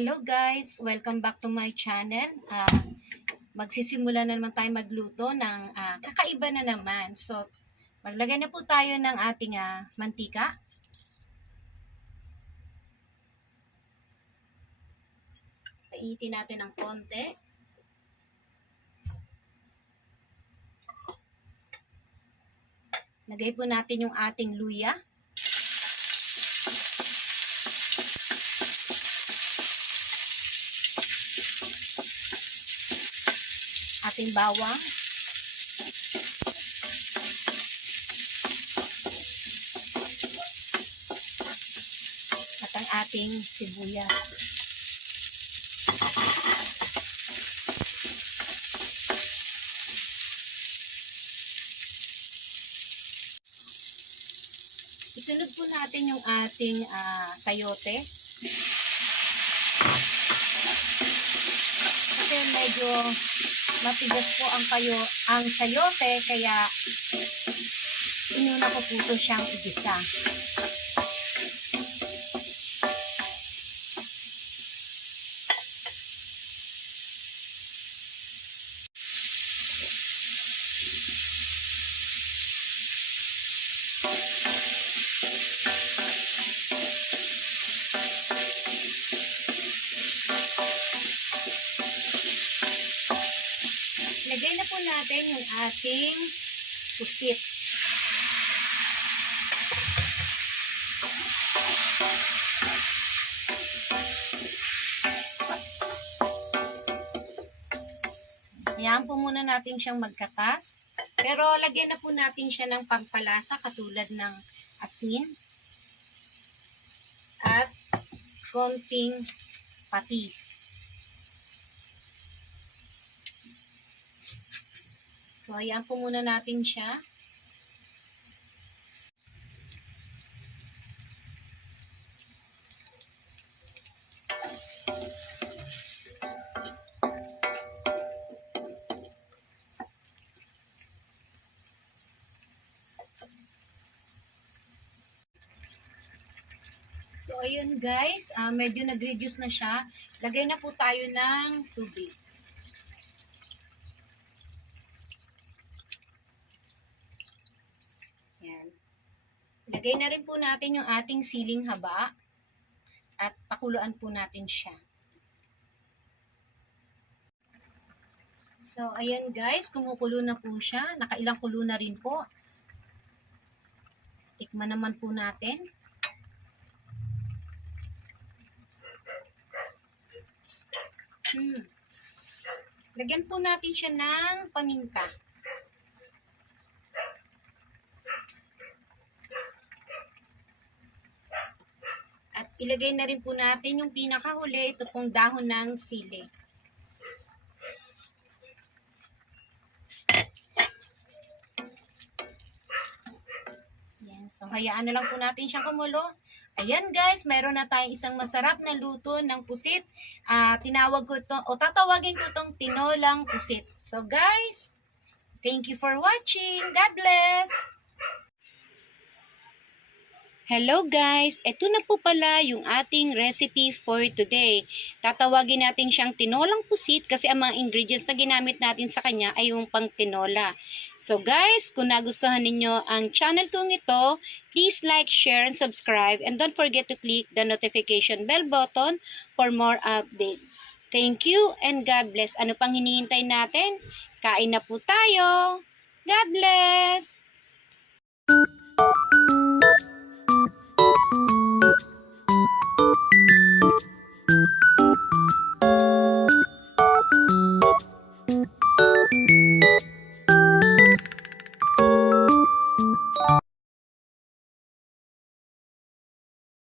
Hello guys! Welcome back to my channel. Magsisimula na naman tayo magluto ng kakaiba na naman. So, maglagay na po tayo ng ating mantika. Paitin natin ng konti. Lagay po natin yung ating luya. Ating bawang. At ang ating sibuyas. Isunod po natin yung ating sayote. Kasi medyo matigas po ang sayote, kaya inuna ko po ito siyang igisa. Lagay na po natin yung ating pusit. Hayaan po muna natin siyang magkatas. Pero lagyan na po natin siya ng pampalasa katulad ng asin at konting patis. So, ayan po muna natin siya. So, ayun guys, medyo nag-reduce na siya. Lagay na po tayo ng tubig. Lagay na rin po natin yung ating siling haba at pakuluan po natin siya. So, ayan guys, kumukulo na po siya. Nakailang kulo na rin po. Tikman naman po natin. Lagyan po natin siya ng paminta. At ilagay na rin po natin yung pinakahuli, ito pong dahon ng sili. Yan. So, hayaan na lang po natin siyang kumulo. Ayan guys, meron na tayong isang masarap na luto ng pusit. Tinawag ko ito, o tatawagin ko itong tinolang pusit. So guys, thank you for watching. God bless! Hello guys! Ito na po pala yung ating recipe for today. Tatawagin natin siyang tinolang pusit kasi ang mga ingredients na ginamit natin sa kanya ay yung pang tinola. So guys, kung nagustuhan ninyo ang channel kong ito, please like, share, and subscribe. And don't forget to click the notification bell button for more updates. Thank you and God bless. Ano pang hinihintay natin? Kain na po tayo! God bless!